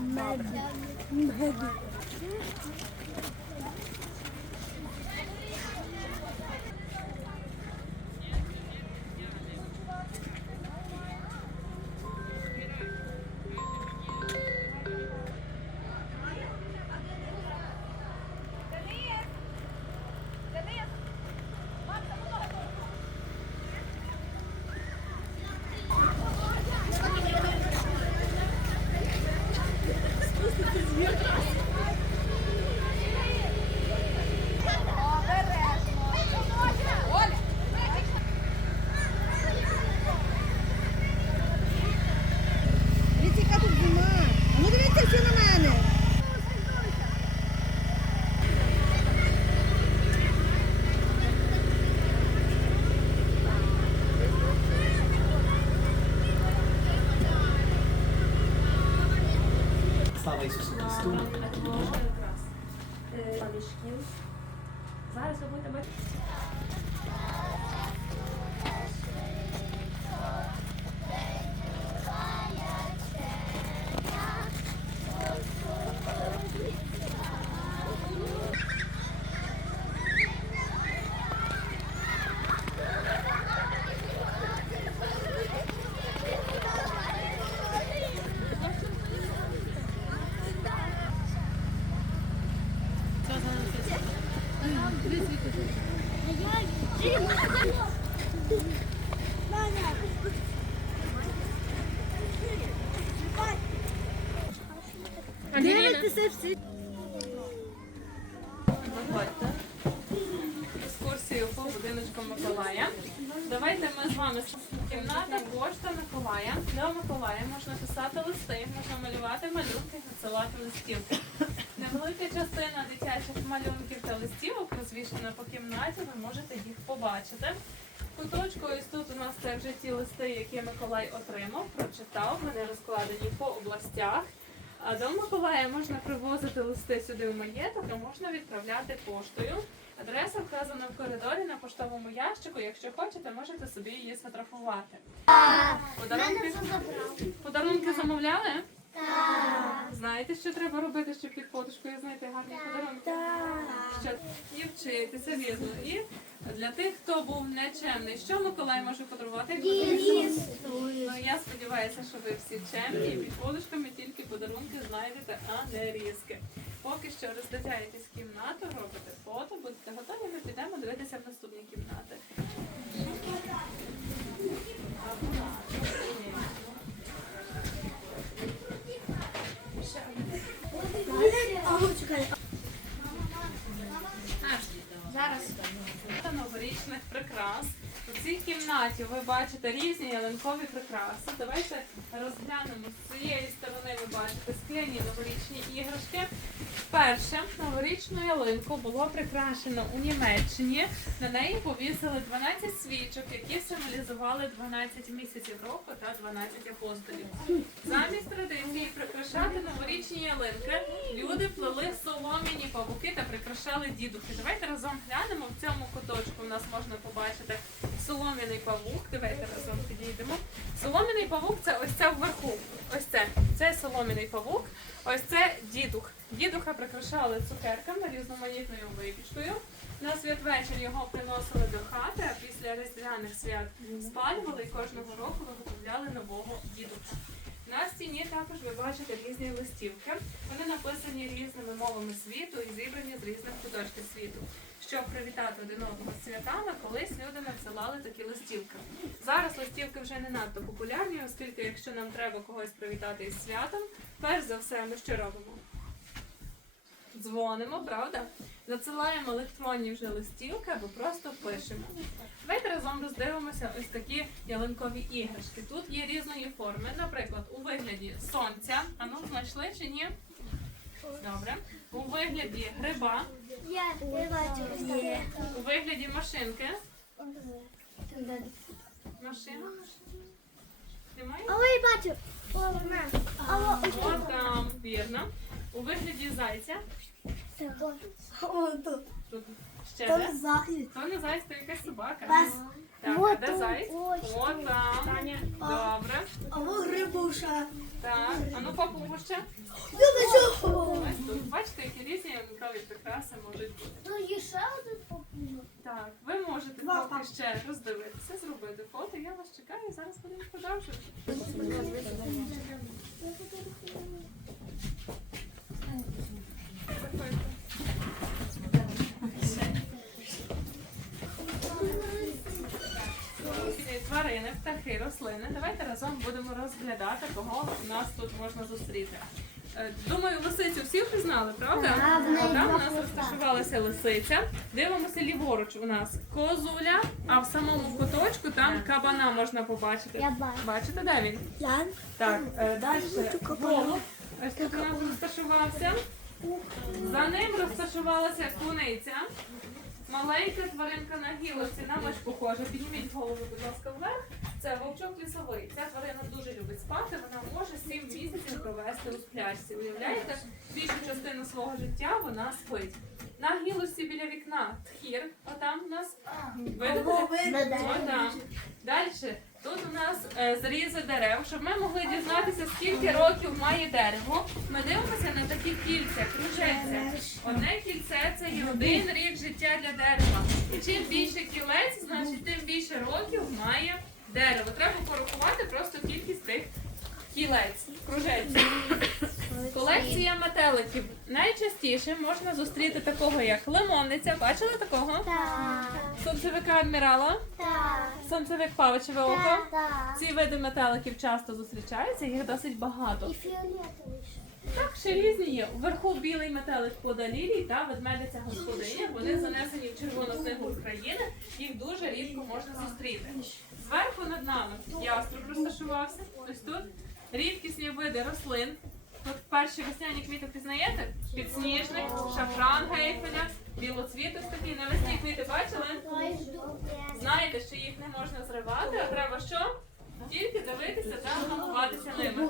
Дивіться, costuma. Tudo bom? Várias muito mas... Будиночку Миколая. Давайте ми з вами кімната пошта Миколая. До Миколая можна писати листи, можна малювати малюнки, надсилати листівки. Невелика частина дитячих малюнків та листівок розвішена по кімнаті, ви можете їх побачити. Куточку ось тут у нас це вже ті листи, які Миколай отримав, прочитав, вони розкладені по областях. А до Миколая можна привозити листи сюди в маєток, а можна відправляти поштою. Адреса вказана в коридорі на поштовому ящику. Якщо хочете, можете собі її сфотографувати. Подарунки, подарунки замовляли? Так. Знаєте, що треба робити, щоб під подушкою знайти гарні подарунки? Так. Що і вчитися, вірно. І для тих, хто був нечемний, що Миколай може подарувати? Ну, я сподіваюся, що ви всі чемні і під подушками тільки подарунки знайдете, а не різки. Поки що роздивляєтесь кімнату, робите фото, будете готові, ми підемо дивитися в наступні кімнати. Новорічних прикрас. У цій кімнаті ви бачите різні ялинкові прикраси. Давайте розглянемо з цієї бачите скляні новорічні іграшки. Перше новорічну ялинку було прикрашено у Німеччині. На неї повісили 12 свічок, які символізували 12 місяців року та 12 апостолів. Замість традиції прикрашати новорічні ялинки люди плели солом'яні павуки та прикрашали дідухи. Давайте разом глянемо в цьому куточку. У нас можна побачити солом'яний павук. Давайте разом підійдемо. Солом'яний павук це ось це вверху. Ось це. Це солом'яний павук. Ось це дідух. Дідуха прикрашали цукерками різноманітною випічкою. На святвечір його приносили до хати, а після різдвяних свят спалювали і кожного року виготовляли нового дідуха. На стіні також ви бачите різні листівки. Вони написані різними мовами світу і зібрані з різних куточків світу. Щоб привітати один одного з святами, колись люди надсилали такі листівки. Зараз листівки вже не надто популярні, оскільки якщо нам треба когось привітати із святом, перш за все ми що робимо? Дзвонимо, правда? Надсилаємо електронні вже листівки або просто пишемо. Давайте разом роздивимося ось такі ялинкові іграшки. Тут є різної форми, наприклад, у вигляді сонця. А ну, знайшли чи ні? Добре. У вигляді гриба, Я бачу. У вигляді машинки. Машина. Немає? А я бачу. От там, вірно. У вигляді зайця. О, тут. Ще Там де? заєць. То не зайць, то якась собака. Пес. Так, а Вот де он, зайць? ось О, там. Таня. Добре. А во грибуша. Так, а ну папу ще. Любичу. Ось тут. Бачите, які різні ялинкові прикраси можуть бути. Тут є ще один попугай. Так, ви можете Два поки ще роздивитися, зробити фото. Я вас чекаю, зараз будемо продовжувати. Заходьте. Тварини, птахи, рослини. Давайте разом будемо розглядати, кого у нас тут можна зустріти. Е, Думаю, лисицю всі впізнали, правда? Там у нас розташувалася лисиця. Дивимося ліворуч у нас козуля, а в самому куточку там кабана можна побачити. Я бачу. Бачите, де він? Я Так, е, далі голуб. Ось тут у нас розташувався. За ним розташувалася куниця. Маленька тваринка на гілочці, на миш похожа. Підніміть голову, будь ласка, вверх. Це вовчок лісовий. Ця тварина дуже любить спати. Вона може 7 місяців провести у сплячці. Уявляєте, більшу частину свого життя вона спить. На гілочці біля вікна тхір. Отам у нас видите? Отам. Далі. Тут у нас е, зрізи дерев, щоб ми могли дізнатися, скільки років має дерево. Ми дивимося на такі кільця, кружельця. Одне кільце це є один рік життя для дерева. Чим більше кілець, значить тим більше років має дерево. Треба порахувати просто кількість тих кілець, кружельців. Колекція метеликів. Найчастіше можна зустріти такого, як лимонниця. Бачили такого? Так. Сонцевика адмірала, Так. сонцевик павичеве око. Так. Ці види метеликів часто зустрічаються, їх досить багато. І фіолетовий ще. Так, ще різні є. Вверху білий метелик пода лілій та ведмедиця господиня. Вони занесені в Червону книгу України. Їх дуже рідко можна зустріти. Зверху над нами яструб розташувався. Ось тут рідкісні види рослин. Тут перші весняні квіти пізнаєте? Підсніжник, шафран гейфеля, білоцвіток такий. Навесні квіти бачили? Знаєте, що їх не можна зривати, а треба що? Тільки дивитися та милуватися ними.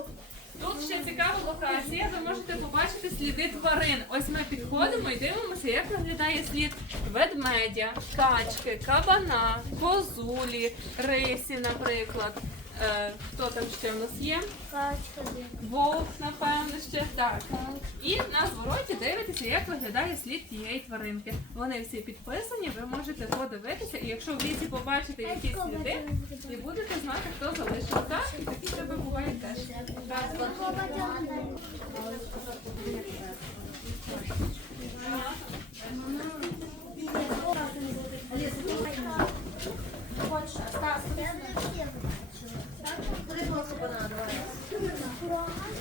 Тут ще цікава локація, ви можете побачити сліди тварин. Ось ми підходимо і дивимося, як виглядає слід ведмедя, качки, кабана, козулі, рисі, наприклад. Е, хто там ще в нас є? Вовк, напевно, ще так. І на звороті дивитеся, як виглядає слід тієї тваринки. Вони всі підписані, ви можете подивитися, і якщо в лісі побачите якісь сліди, і будете знати, хто залишив так, і такі тебе бувають теж.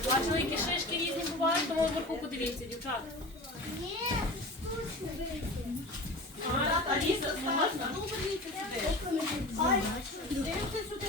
Бачили, які шишки різні бувають, тому вверху подивіться, дівчата. Ні, штучно. А, а ліза, можна? Ну, верніться сюди.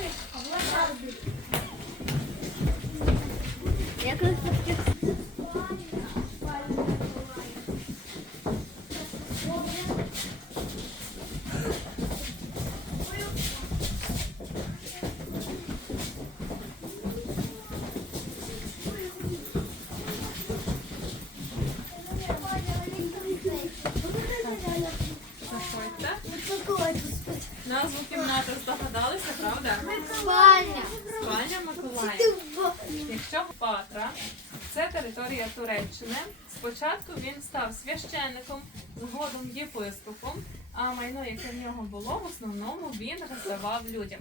Заходьте. Назву кімнати здогадалися, правда? Спальня. Спальня Миколая. Якщо Патра це територія Туреччини. Спочатку він став священником, згодом єпископом, а майно, яке в нього було, в основному він роздавав людям.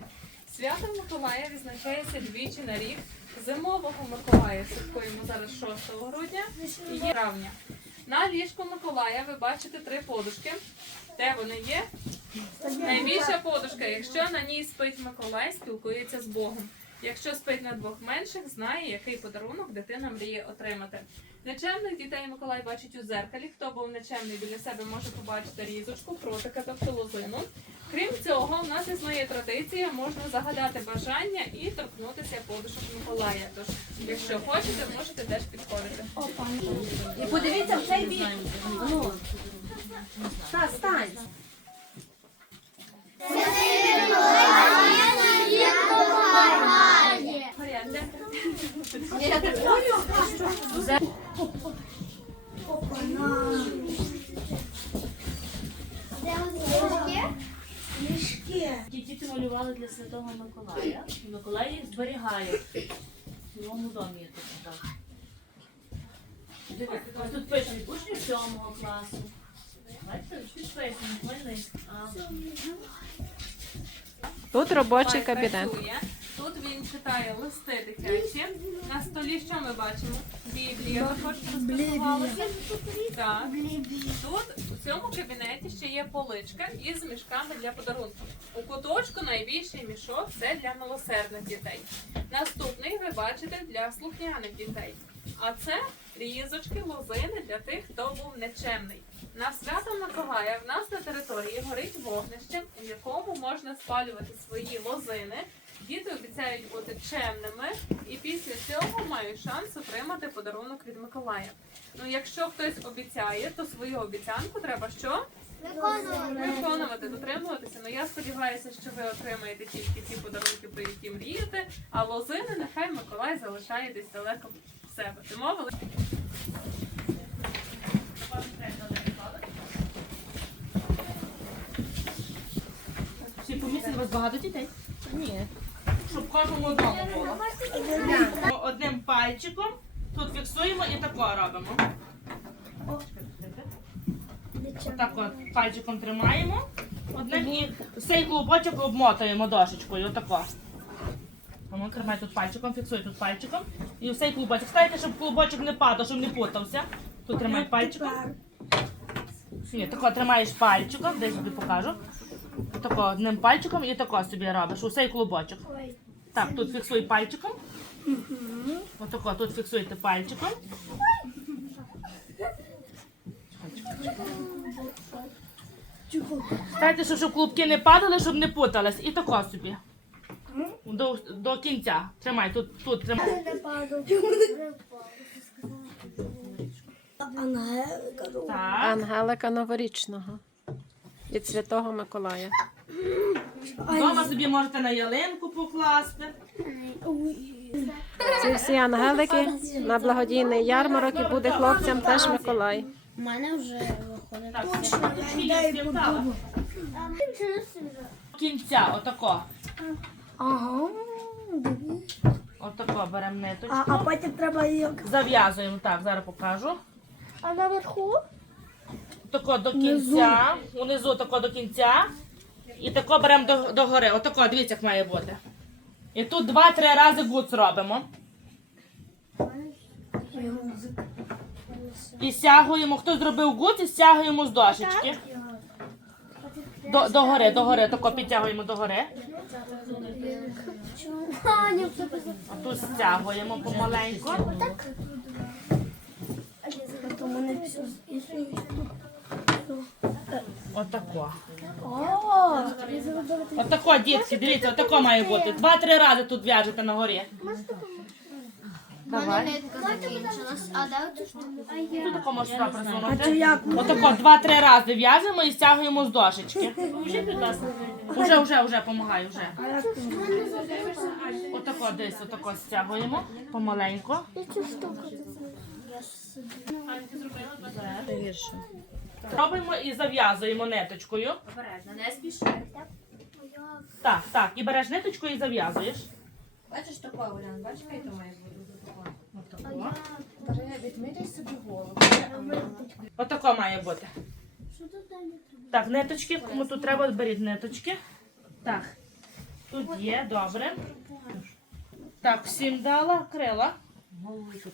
Свято Миколая відзначається двічі на рік. Зимового Миколая святкуємо зараз 6 грудня і травня. На ліжку Миколая ви бачите три подушки. Де вони є? Найбільша подушка. Якщо на ній спить Миколай, спілкується з Богом. Якщо спить на двох менших, знає, який подарунок дитина мріє отримати. Нечемних дітей Миколай бачить у дзеркалі. Хто був нечемний біля себе, може побачити різочку, кротика, тобто лозину. Крім цього, в нас існує традиція, можна загадати бажання і торкнутися подушок Миколая. Тож, якщо хочете, можете теж підходити. І подивіться в цей бік. Ну. Та, стань. Порядок. Я так понял, діти малювали для Святого Миколая. Миколай їх зберігає. В новому домі я тут так. Дивись, ось тут пише від учнів сьомого класу. Бачите, хмельницький. Тут робочий кабінет. Тут він читає листи дитячі. На столі що ми бачимо? Біблія розташувалася. Так. Тут у цьому кабінеті ще є поличка із мішками для подарунків. У куточку найбільший мішок це для милосердних дітей. Наступний ви бачите для слухняних дітей. А це різочки, лозини для тих, хто був нечемний. На свято Миколая в нас на території горить вогнище, в якому можна спалювати свої лозини. Діти обіцяють бути чемними і після цього мають шанс отримати подарунок від Миколая. Ну, якщо хтось обіцяє, то свою обіцянку треба що? Виконувати, дотримуватися. Ну я сподіваюся, що ви отримаєте тільки ті подарунки, про які мрієте, а лозини нехай Миколай залишає десь далеко в себе. Домовились? Всі помісили, вас багато дітей? Ні. Щоб кожному одному було. Одним пальчиком тут фіксуємо і тако робимо. Отак от пальчиком тримаємо. Одним і цей клубочок обмотуємо дошечкою. Отако. Воно тримай тут пальчиком, фіксуй тут пальчиком. І цей клубочок. Ставте, щоб клубочок не падав, щоб не путався. Тут тримай пальчиком. Ні, тако тримаєш пальчиком, десь тобі покажу. Тако одним пальчиком і тако собі робиш. Усей клубочок. Так, тут фіксуй пальчиком. Отако, тут фіксуйте пальчиком. Ставте, щоб, щоб клубки не падали, щоб не путались. І тако собі. До, до кінця. Тримай, тут, тут тримай. Так. Ангелика новорічного. Від Святого Миколая. Дома собі можете на ялинку покласти. Ці всі ангелики на благодійний ярмарок і буде хлопцям теж Миколай. У мене вже виходить. Так, всі є. До кінця, отако. Ага. Отако беремо А, ниточку. а потім треба її. Зав'язуємо. Так, зараз покажу. А наверху? Тако до кінця. Унизу тако до кінця. І тако беремо до, до гори. Отако, дивіться, як має бути. І тут два-три рази гуц робимо. І стягуємо, хто зробив гуц, і стягуємо з дошечки. До, до гори, до гори, тако підтягуємо до гори. А, тут стягуємо помаленьку. Отако. О. Отако, дітки, дивіться, отако має бути. Два-три рази тут в'яжете на горі. Давай. Тут тако можеш сюди присунути. Отако два-три рази в'яжемо і стягуємо з дошечки. Вже, будь ласка, Уже, вже, вже, помагай, вже. Отако десь, отако стягуємо, помаленьку. Я цю штуку Робимо і зав'язуємо ниточкою. обережно, не спіши. Так, так, і береш ниточку і зав'язуєш. Бачиш такого, Олян, бачиш, яка то має бути? Отако. Відміряй собі голову. Отако має бути. Що тут далі треба? Так, ниточки, кому тут треба, беріть ниточки. Так, тут є, добре. Так, всім дала крила.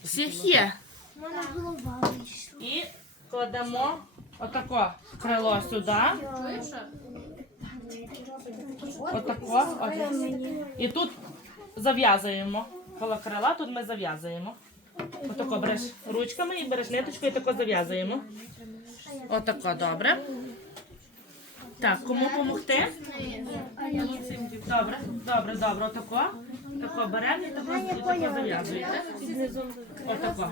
Всіх є. У мене голова вийшла. І кладемо отако крило сюди. Отако. От. І тут зав'язуємо. Коло крила тут ми зав'язуємо. Отако береш ручками і береш ниточку і тако зав'язуємо. Отако, добре. Так, кому допомогти? Добре, добре, добре, отако. Тако беремо і тако, і тако зав'язуєте. Отако.